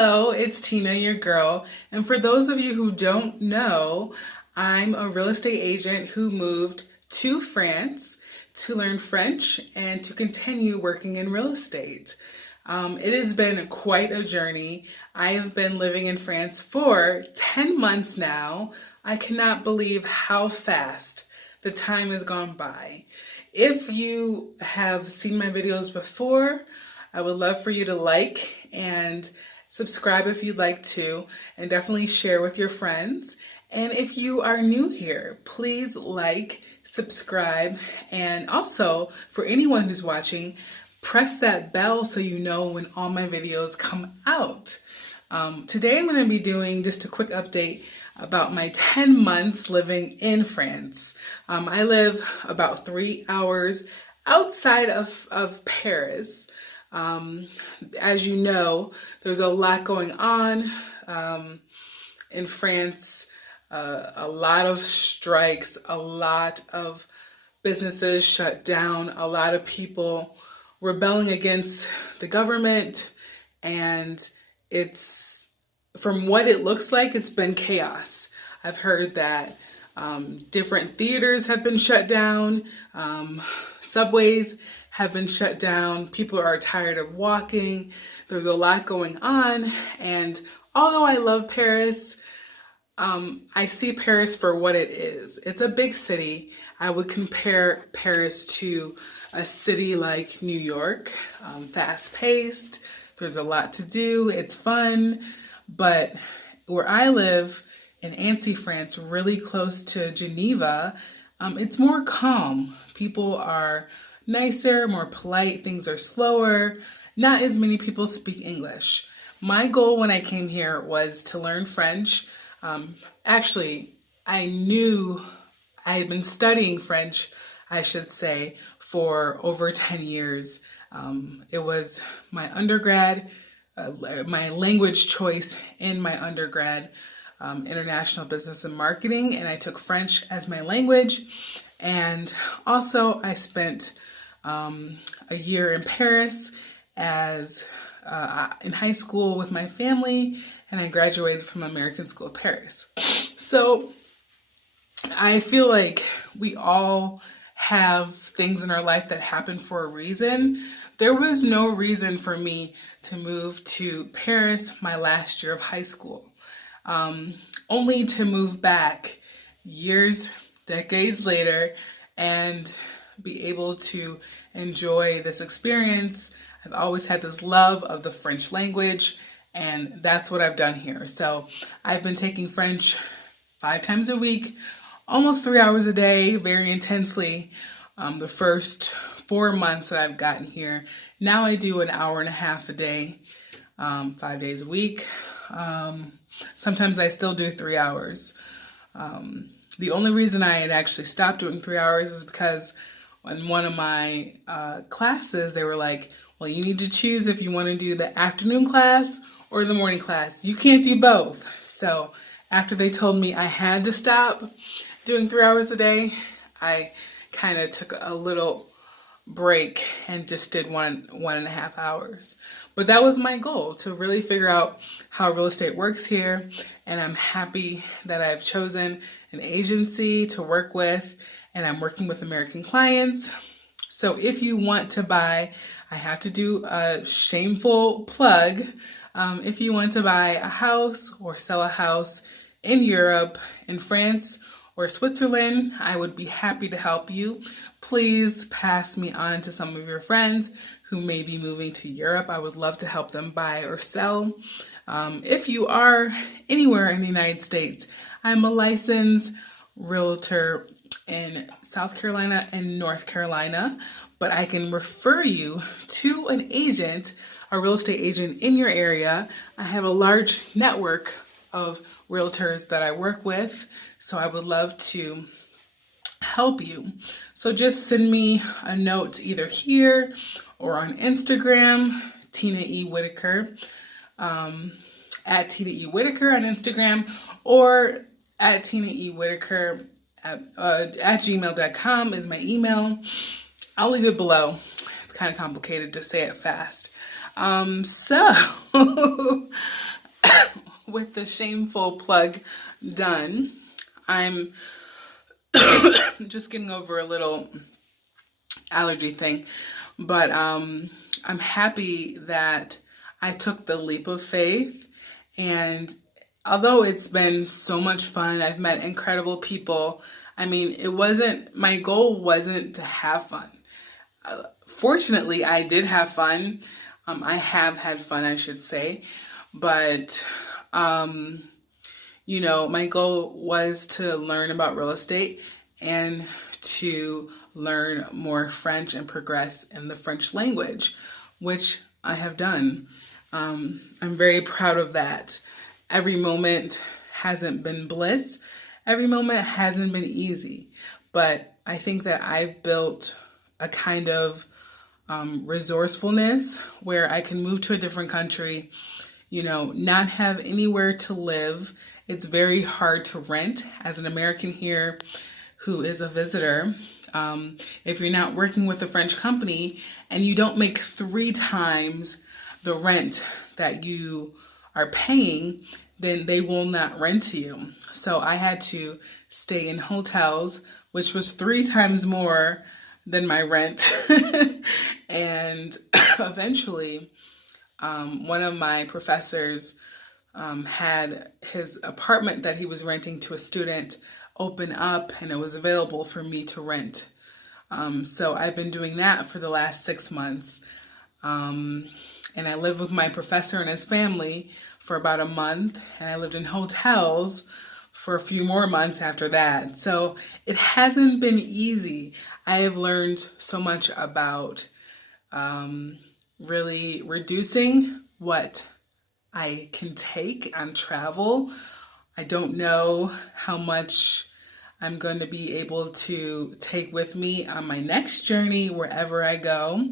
Hello, it's Tina, your girl. And for those of you who don't know, I'm a real estate agent who moved to France to learn French and to continue working in real estate. It has been quite a journey. I have been living in France for 10 months now. I cannot believe how fast the time has gone by. If you have seen my videos before, I would love for you to like and subscribe if you'd like to, and definitely share with your friends. And if you are new here, please like, subscribe, and also for anyone who's watching, press that bell so you know when all my videos come out. Today I'm going to be doing just a quick update about my 10 months living in France. I live about 3 hours outside of Paris. As you know, there's a lot going on in France, a lot of strikes, a lot of businesses shut down, a lot of people rebelling against the government, and from what it looks like, it's been chaos. I've heard that different theaters have been shut down, subways have been shut down, people are tired of walking, there's a lot going on, and although I love Paris, I see Paris for what it is. It's a big city. I would compare Paris to a city like New York, fast-paced, there's a lot to do, it's fun, but where I live in Annecy, France, really close to Geneva, it's more calm. People are nicer, more polite, things are slower, not as many people speak English. My goal when I came here was to learn French. Actually, I knew I had been studying French, I should say, for over 10 years. It was my undergrad, my language choice in my undergrad, international business and marketing, and I took French as my language. And also I spent a year in Paris as in high school with my family, and I graduated from American School of Paris. So I feel like we all have things in our life that happen for a reason. There was no reason for me to move to Paris my last year of high school, only to move back years, decades later, and be able to enjoy this experience. I've always had this love of the French language, and that's what I've done here. So I've been taking French 5 times a week, almost 3 hours a day, very intensely, the first 4 months that I've gotten here. Now I do an hour and a half a day, 5 days a week. Sometimes I still do 3 hours. The only reason I had actually stopped doing 3 hours is because in one of my classes, they were like, well, you need to choose if you want to do the afternoon class or the morning class. You can't do both. So after they told me I had to stop doing 3 hours a day, I kind of took a little break and just did 1.5 hours. But that was my goal, to really figure out how real estate works here. And I'm happy that I've chosen an agency to work with, and I'm working with American clients. So if you want to buy, I have to do a shameful plug. If you want to buy a house or sell a house in Europe, in France, or Switzerland, I would be happy to help you. Please pass me on to some of your friends who may be moving to Europe. I would love to help them buy or sell. If you are anywhere in the United States, I'm a licensed realtor in South Carolina and North Carolina, but I can refer you to an agent, a real estate agent in your area. I have a large network of realtors that I work with, so I would love to help you. So just send me a note either here or on Instagram, Tina E. Whitaker, at Tina E. Whitaker on Instagram, or at Tina E. Whitaker at gmail.com is my email. I'll leave it below. It's kind of complicated to say it fast. So with the shameful plug done, I'm just getting over a little allergy thing, but I'm happy that I took the leap of faith. And although it's been so much fun, I've met incredible people. I mean, my goal wasn't to have fun. Fortunately, I did have fun. I have had fun, I should say. But, my goal was to learn about real estate and to learn more French and progress in the French language, which I have done. I'm very proud of that. Every moment hasn't been bliss. Every moment hasn't been easy. But I think that I've built a kind of resourcefulness where I can move to a different country, not have anywhere to live. It's very hard to rent as an American here who is a visitor. If you're not working with a French company and you don't make 3 times the rent that you are paying, then they will not rent to you. So I had to stay in hotels, which was 3 times more than my rent. And eventually, one of my professors had his apartment that he was renting to a student open up, and it was available for me to rent. So I've been doing that for the last 6 months. And I lived with my professor and his family for about a month, and I lived in hotels for a few more months after that. So it hasn't been easy. I have learned so much about really reducing what I can take on travel. I don't know how much I'm going to be able to take with me on my next journey wherever I go.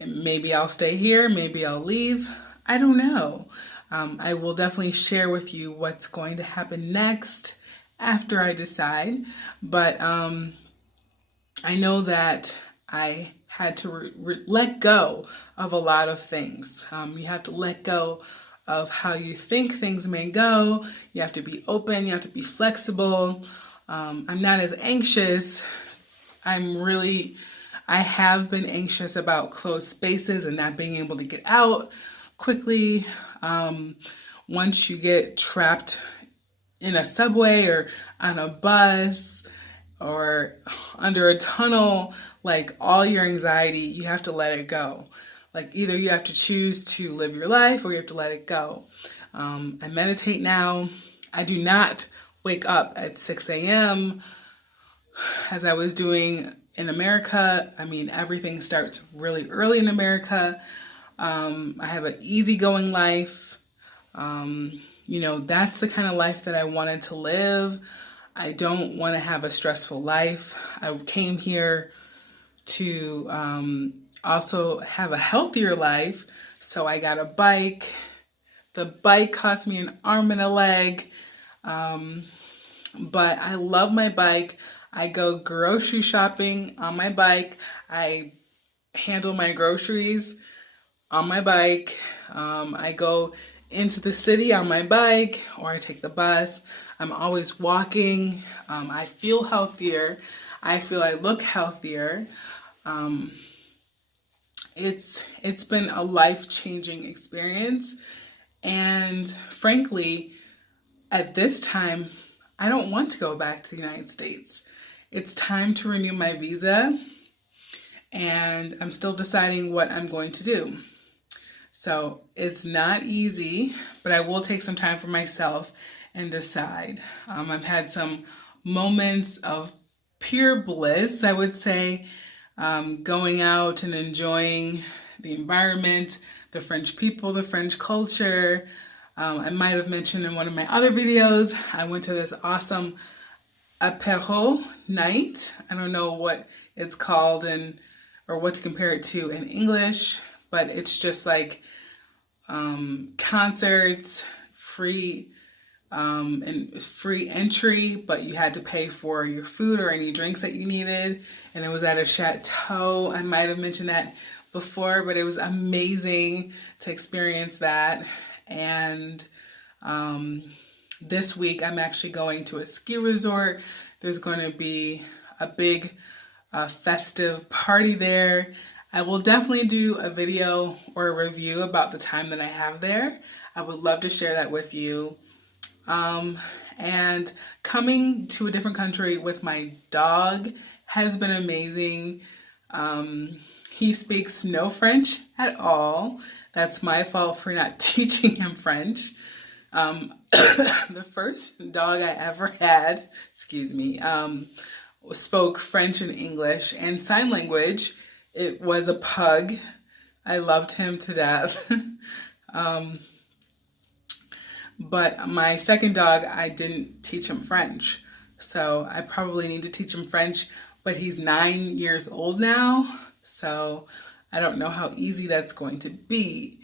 And maybe I'll stay here, maybe I'll leave. I don't know. I will definitely share with you what's going to happen next after I decide. But I know that I had to let go of a lot of things. You have to let go of how you think things may go. You have to be open. You have to be flexible. I'm not as anxious. I have been anxious about closed spaces and not being able to get out quickly. Once you get trapped in a subway or on a bus or under a tunnel, like all your anxiety, you have to let it go. Like either you have to choose to live your life or you have to let it go. I meditate now. I do not wake up at 6 a.m. as I was doing in America. I mean, everything starts really early in America. I have an easygoing life. That's the kind of life that I wanted to live. I don't want to have a stressful life. I came here to also have a healthier life. So I got a bike. The bike cost me an arm and a leg. But I love my bike. I go grocery shopping on my bike. I handle my groceries on my bike. I go into the city on my bike, or I take the bus. I'm always walking. I feel healthier. I feel I look healthier. It's been a life-changing experience. And frankly, at this time, I don't want to go back to the United States. It's time to renew my visa, and I'm still deciding what I'm going to do. So it's not easy, but I will take some time for myself and decide. I've had some moments of pure bliss, I would say, going out and enjoying the environment, the French people, the French culture. I might have mentioned in one of my other videos, I went to this awesome apéro night. I don't know what it's called or what to compare it to in English, but it's just like concerts, free and free entry, but you had to pay for your food or any drinks that you needed. And it was at a Chateau. I might have mentioned that before, but it was amazing to experience that. And This week I'm actually going to a ski resort. There's going to be a big festive party there. I will definitely do a video or a review about the time that I have there. I would love to share that with you. And coming to a different country with my dog has been amazing. He speaks no French at all. That's my fault for not teaching him French. The first dog I ever had, spoke French and English and sign language. It was a pug. I loved him to death. But my second dog, I didn't teach him French. So I probably need to teach him French, but he's 9 years old now. So I don't know how easy that's going to be.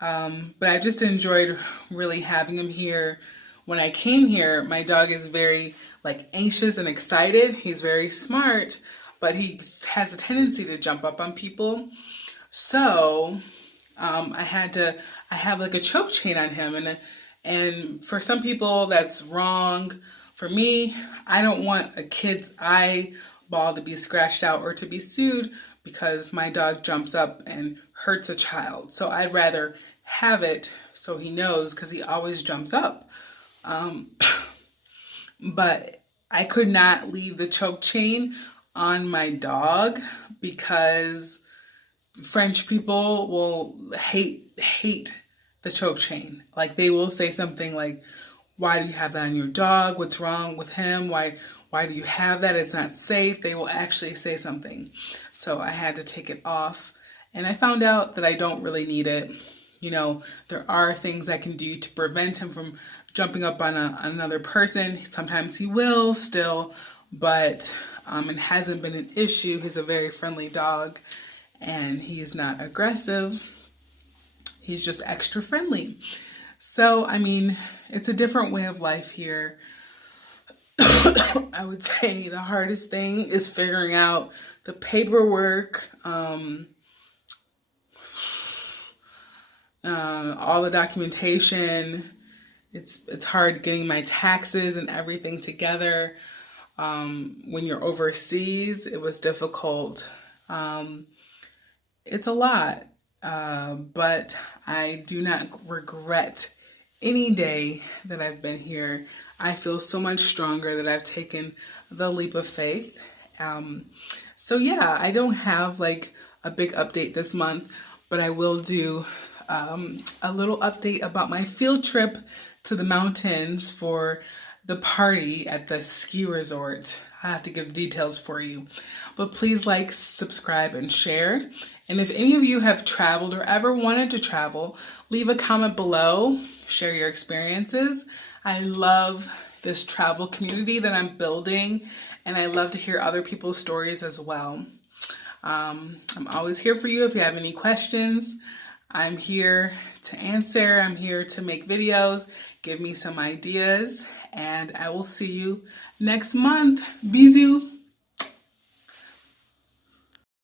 But I just enjoyed really having him here. When I came here, my dog is very anxious and excited. He's very smart, but he has a tendency to jump up on people. So I have a choke chain on him, and for some people that's wrong. For me, I don't want a kid's eyeball to be scratched out or to be sued because my dog jumps up and hurts a child. So I'd rather have it so he knows, because he always jumps up. But I could not leave the choke chain on my dog because French people will hate the choke chain. They will say something like, why do you have that on your dog? What's wrong with him? Why do you have that? It's not safe. They will actually say something. So I had to take it off. And I found out that I don't really need it. There are things I can do to prevent him from jumping up on another person. Sometimes he will still, but it hasn't been an issue. He's a very friendly dog, and he's not aggressive. He's just extra friendly. So, it's a different way of life here. I would say the hardest thing is figuring out the paperwork, all the documentation. It's hard getting my taxes and everything together. When you're overseas, it was difficult. It's a lot, but I do not regret any day that I've been here. I feel so much stronger that I've taken the leap of faith. So yeah, I don't have a big update this month, but I will do a little update about my field trip to the mountains for the party at the ski resort. I have to give details for you, but please subscribe, and share. And if any of you have traveled or ever wanted to travel, leave a comment below, share your experiences. I love this travel community that I'm building, and I love to hear other people's stories as well. I'm always here for you if you have any questions. I'm here to answer. I'm here to make videos. Give me some ideas, and I will see you next month. Bisous.